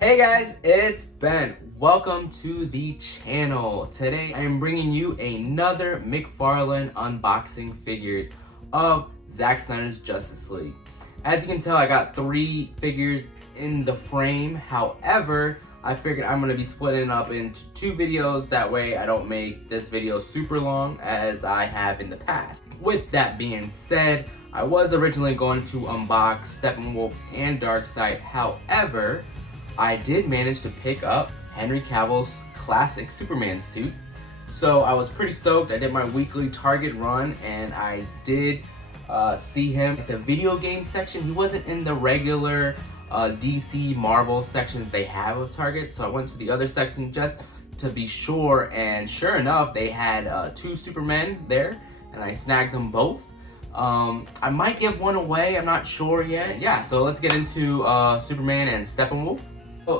Hey guys, it's Ben. Welcome to the channel. Today I am bringing you another McFarlane unboxing figures of Zack Snyder's Justice League. As you can tell, I got 3 figures in the frame. However, I figured I'm going to be splitting up into 2 videos. That way I don't make this video super long as I have in the past. With that being said, I was originally going to unbox Steppenwolf and Darkseid. However, I did manage to pick up Henry Cavill's classic Superman suit. So I was pretty stoked. I did my weekly Target run and I did see him at the video game section. He wasn't in the regular DC Marvel section that they have of Target. So I went to the other section just to be sure, and sure enough, they had 2 Supermen there and I snagged them both. I might give one away, I'm not sure yet. Yeah, so let's get into Superman and Steppenwolf.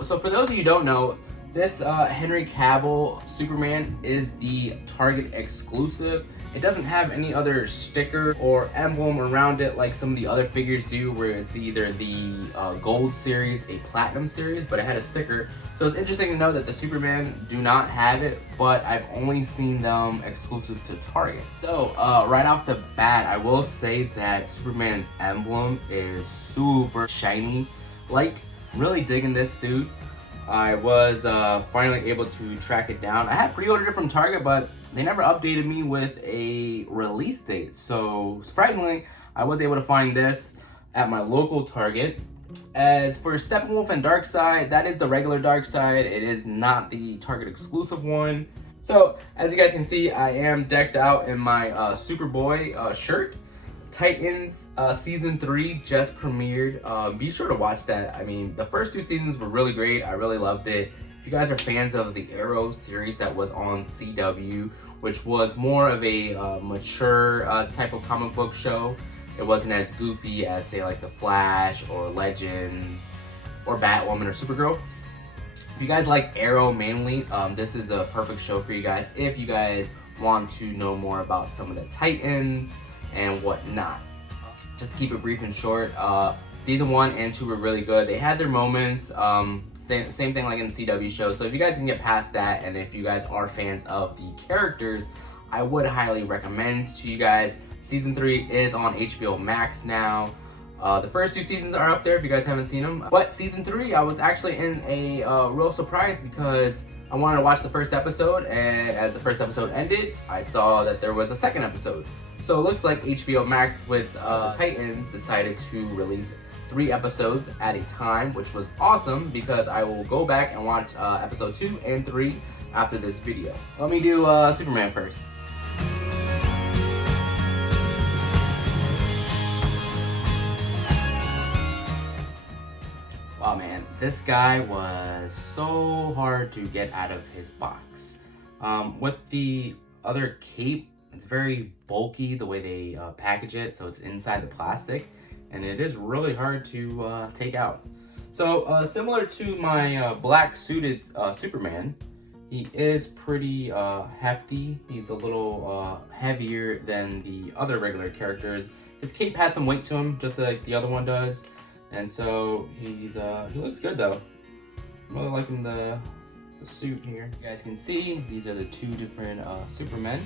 So for those of you who don't know, this Henry Cavill Superman is the Target exclusive. It doesn't have any other sticker or emblem around it like some of the other figures do, where it's either the gold series, a platinum series, but it had a sticker. So it's interesting to know that the Superman do not have it, but I've only seen them exclusive to Target. So right off the bat, I will say that Superman's emblem is super shiny. Really digging this suit. I was finally able to track it down. I had pre-ordered it from Target, but they never updated me with a release date. So surprisingly, I was able to find this at my local Target. As for Steppenwolf and Darkseid, that is the regular Darkseid. It is not the Target exclusive one. So as you guys can see, I am decked out in my Superboy shirt. Titans season 3 just premiered. Be sure to watch that. I mean, the first 2 seasons were really great. I really loved it. If you guys are fans of the Arrow series that was on CW, which was more of a mature type of comic book show, it wasn't as goofy as, say, like The Flash or Legends or Batwoman or Supergirl. If you guys like Arrow mainly, this is a perfect show for you guys if you guys want to know more about some of the Titans and whatnot. Just to keep it brief and short, season 1 and 2 were really good. They had their moments, same thing like in the CW show. So if you guys can get past that, and if you guys are fans of the characters, I would highly recommend to you guys. Season 3 is on HBO Max now. The first 2 seasons are up there if you guys haven't seen them. But season 3, I was actually in a real surprise because I wanted to watch the first episode, and as the first episode ended, I saw that there was a second episode. So it looks like HBO Max with Titans decided to release 3 episodes at a time, which was awesome because I will go back and watch episode 2 and 3 after this video. Let me do Superman first. Wow, man, this guy was so hard to get out of his box. With the other cape, it's very bulky the way they package it, so it's inside the plastic, and it is really hard to take out. So similar to my black suited Superman, he is pretty hefty. He's a little heavier than the other regular characters. His cape has some weight to him, just like the other one does, and so he looks good though. I'm really liking the suit here. You guys can see these are the 2 different Supermen.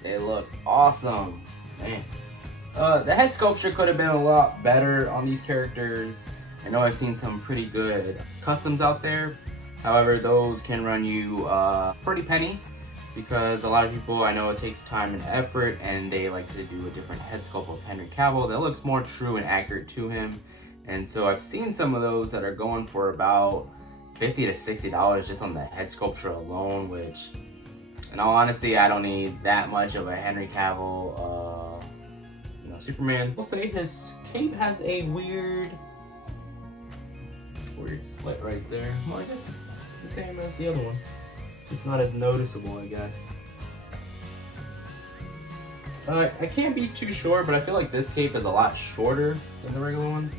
They look awesome, man. The head sculpture could have been a lot better on these characters. I know I've seen some pretty good customs out there. However, those can run you a pretty penny because a lot of people, I know it takes time and effort, and they like to do a different head sculpt of Henry Cavill that looks more true and accurate to him. And so I've seen some of those that are going for about $50 to $60 just on the head sculpture alone, which, in all honesty, I don't need that much of a Henry Cavill, Superman. We'll say his cape has a weird slit right there. Well, I guess it's the same as the other one. It's not as noticeable, I guess. I can't be too sure, but I feel like this cape is a lot shorter than the regular one.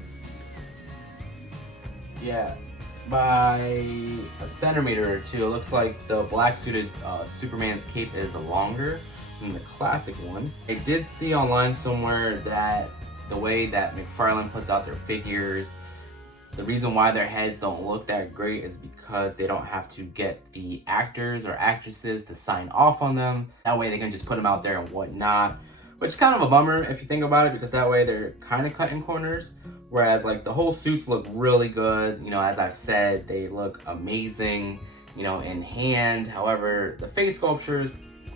Yeah, by a centimeter or 2. It looks like the black suited Superman's cape is longer than the classic one. I did see online somewhere that the way that McFarlane puts out their figures, The reason why their heads don't look that great is because they don't have to get the actors or actresses to sign off on them. That way they can just put them out there and whatnot, which is kind of a bummer if you think about it, because that way they're kind of cutting corners. Whereas like the whole suits look really good. You know, as I've said, they look amazing, you know, in hand. However, the face sculptures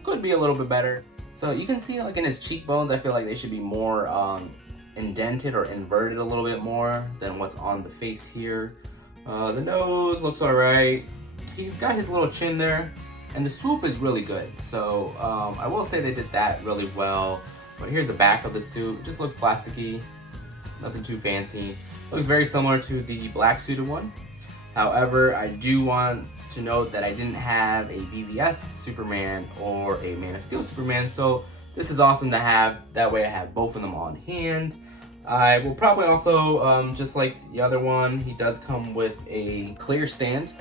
could be a little bit better. So you can see like in his cheekbones, I feel like they should be more indented or inverted a little bit more than what's on the face here. The nose looks all right. He's got his little chin there, and the swoop is really good. So I will say they did that really well. But here's the back of the suit. It just looks plasticky, nothing too fancy. Looks very similar to the black suited one. However, I do want to note that I didn't have a BVS Superman or a Man of Steel Superman, so this is awesome to have. That way I have both of them on hand. I will probably also, just like the other one, he does come with a clear stand.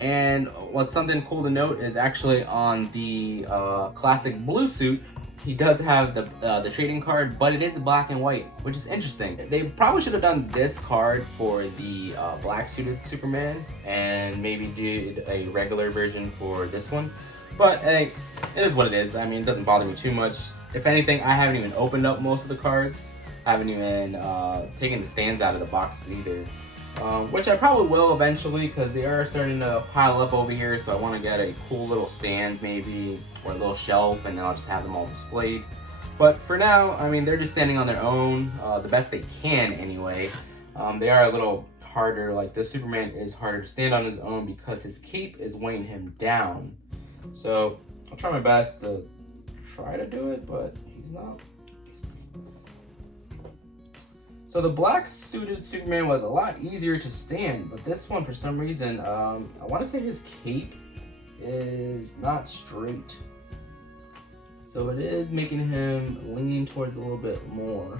And what's something cool to note is actually on the classic blue suit, he does have the trading card, but it is black and white, which is interesting. They probably should have done this card for the black suited Superman and maybe did a regular version for this one. But hey, it is what it is. I mean, it doesn't bother me too much. If anything, I haven't even opened up most of the cards. I haven't even taken the stands out of the boxes either. Which I probably will eventually, because they are starting to pile up over here, so I want to get a cool little stand maybe, or a little shelf, and then I'll just have them all displayed. But for now, I mean, they're just standing on their own, the best they can anyway. They are a little harder, like this Superman is harder to stand on his own because his cape is weighing him down. So I'll try my best to try to do it, but he's not. So the black suited Superman was a lot easier to stand, but this one for some reason, I want to say his cape is not straight. So it is making him lean towards a little bit more.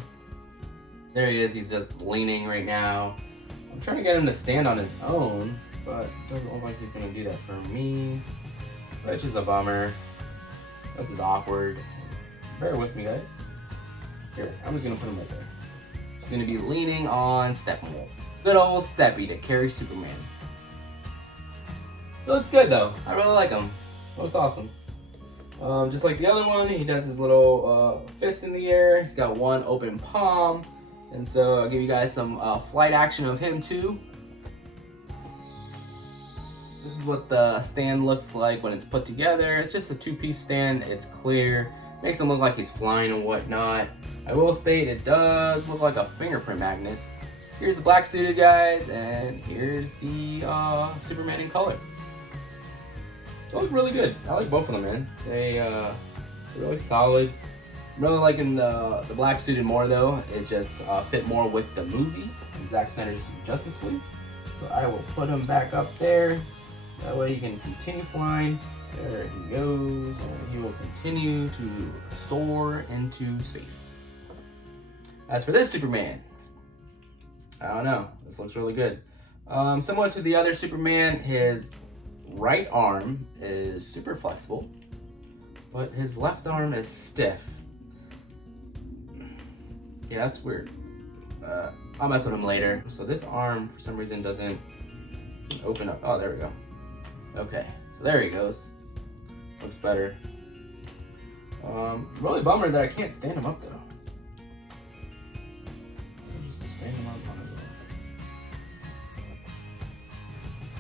There he is, he's just leaning right now. I'm trying to get him to stand on his own, but it doesn't look like he's gonna do that for me, which is a bummer. This is awkward. Bear with me, guys. Here, I'm just gonna put him right there. He's gonna be leaning on Steppenwolf. Good old Steppy to carry Superman. It looks good though. I really like him. Looks awesome. Just like the other one, he does his little fist in the air. He's got one open palm. And so I'll give you guys some flight action of him too. This is what the stand looks like when it's put together. It's just a two-piece stand. It's clear. Makes him look like he's flying and whatnot. I will state it does look like a fingerprint magnet. Here's the black suited guys, and here's the Superman in color. They look really good. I like both of them, man. They're really solid. I'm really liking the black suited more though. It just fit more with the movie, Zack Snyder's Justice League. So I will put him back up there. That way he can continue flying. There he goes, and he will continue to soar into space. As for this Superman, I don't know. This looks really good. Similar to the other Superman, his right arm is super flexible, but his left arm is stiff. Yeah, that's weird. I'll mess with him later. So this arm, for some reason, doesn't open up. Oh, there we go. Okay, so there he goes. Looks better. Really bummer that I can't stand him up though. Just stand him up on his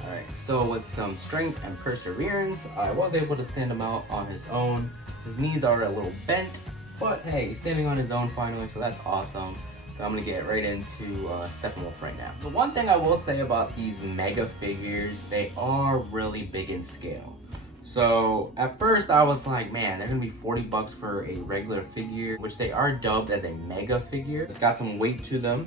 own. Alright, so with some strength and perseverance, I was able to stand him out on his own. His knees are a little bent, but hey, he's standing on his own finally, so that's awesome. So I'm gonna get right into Steppenwolf right now. The one thing I will say about these mega figures, they are really big in scale. So at first I was like, man, they're gonna be 40 bucks for a regular figure, which they are dubbed as a mega figure. It's got some weight to them.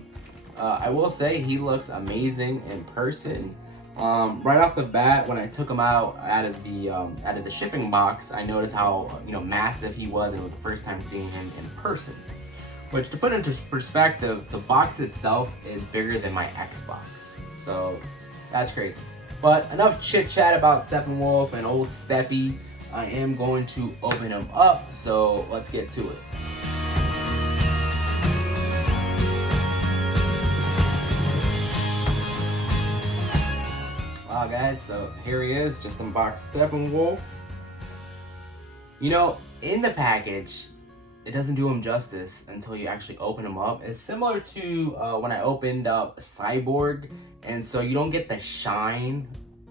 I will say he looks amazing in person. Right off the bat, when I took him out of the shipping box, I noticed how massive he was, and it was the first time seeing him in person. Which, to put into perspective, the box itself is bigger than my Xbox. So that's crazy. But enough chit chat about Steppenwolf and old Steppy. I am going to open him up, so let's get to it. Guys, so here he is, just unboxed Steppenwolf. You know, in the package, it doesn't do him justice until you actually open him up. It's similar to when I opened up Cyborg, and so you don't get the shine,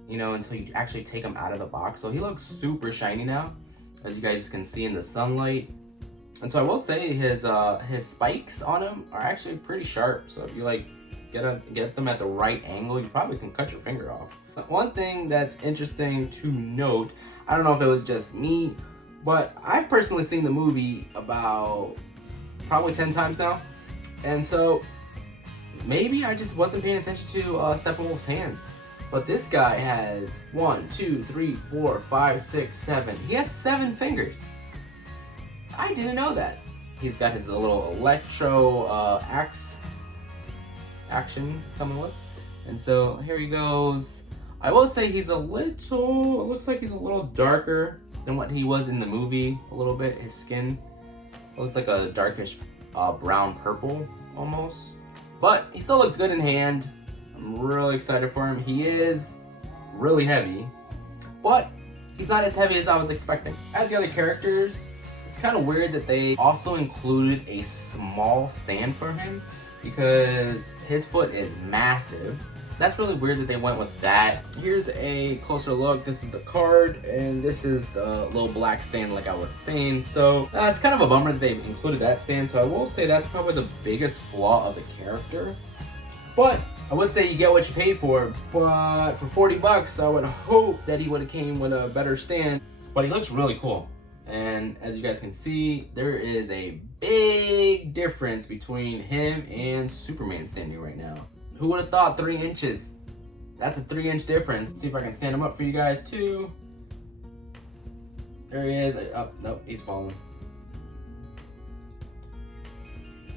you know, until you actually take him out of the box. So he looks super shiny now, as you guys can see in the sunlight. And so I will say his spikes on him are actually pretty sharp. So if you like get them at the right angle, you probably can cut your finger off. But one thing that's interesting to note, I don't know if it was just me, but I've personally seen the movie about probably 10 times now. And so maybe I just wasn't paying attention to Steppenwolf's hands. But this guy has 1, 2, 3, 4, 5, 6, 7. He has 7 fingers. I didn't know that. He's got his little Electro Axe action coming with. And so here he goes. I will say he's a little, it looks like he's a little darker than what he was in the movie a little bit. His skin looks like a darkish brown purple almost. But he still looks good in hand. I'm really excited for him. He is really heavy, but he's not as heavy as I was expecting. As the other characters, it's kind of weird that they also included a small stand for him because his foot is massive. That's really weird that they went with that. Here's a closer look. This is the card, and this is the little black stand like I was saying. So it's kind of a bummer that they included that stand. So I will say that's probably the biggest flaw of the character. But I would say you get what you pay for. But for 40 bucks, I would hope that he would have came with a better stand. But he looks really cool. And as you guys can see, there is a big difference between him and Superman standing right now. Who would have thought 3 inches? That's a 3-inch difference. Let's see if I can stand him up for you guys too. There he is. Oh, nope, he's falling.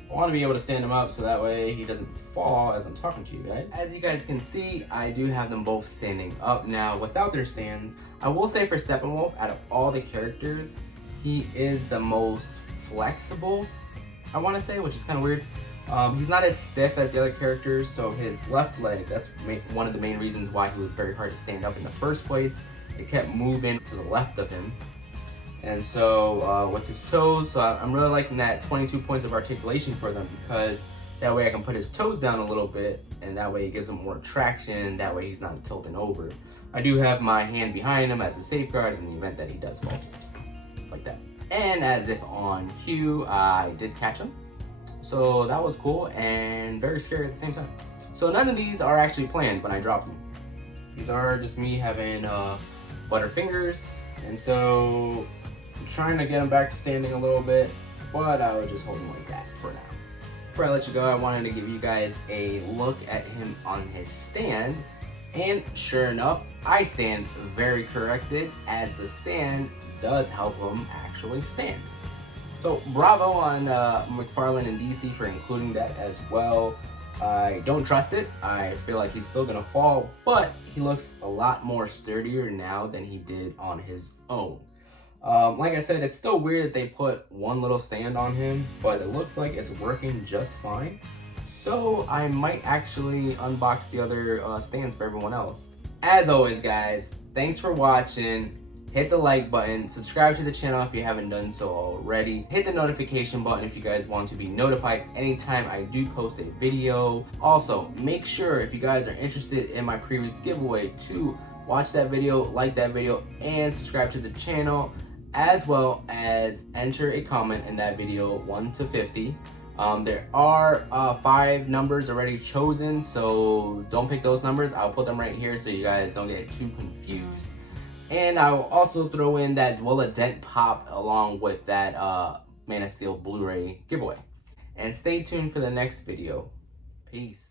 I want to be able to stand him up so that way he doesn't fall as I'm talking to you guys. As you guys can see, I do have them both standing up now without their stands. I will say for Steppenwolf, out of all the characters, he is the most flexible, I want to say, which is kind of weird. He's not as stiff as the other characters, so his left leg, that's one of the main reasons why he was very hard to stand up in the first place. It kept moving to the left of him. And so with his toes, so I'm really liking that 22 points of articulation for them, because that way I can put his toes down a little bit, and that way it gives him more traction, that way he's not tilting over. I do have my hand behind him as a safeguard in the event that he does fall, like that. And as if on cue, I did catch him. So that was cool and very scary at the same time. So none of these are actually planned when I drop them. These are just me having butter fingers, and so I'm trying to get him back to standing a little bit, but I would just hold him like that for now. Before I let you go, I wanted to give you guys a look at him on his stand, and sure enough, I stand very corrected, as the stand does help him actually stand. So bravo on McFarlane and DC for including that as well. I don't trust it. I feel like he's still gonna fall, but he looks a lot more sturdier now than he did on his own. Like I said, it's still weird that they put one little stand on him, but it looks like it's working just fine. So I might actually unbox the other stands for everyone else. As always, guys, thanks for watching. Hit the like button, subscribe to the channel if you haven't done so already. Hit the notification button if you guys want to be notified anytime I do post a video. Also, make sure if you guys are interested in my previous giveaway to watch that video, like that video, and subscribe to the channel, as well as enter a comment in that video 1 to 50. There are 5 numbers already chosen, so don't pick those numbers. I'll put them right here so you guys don't get too confused. And I will also throw in that Will a Dent pop along with that Man of Steel Blu-ray giveaway. And stay tuned for the next video. Peace.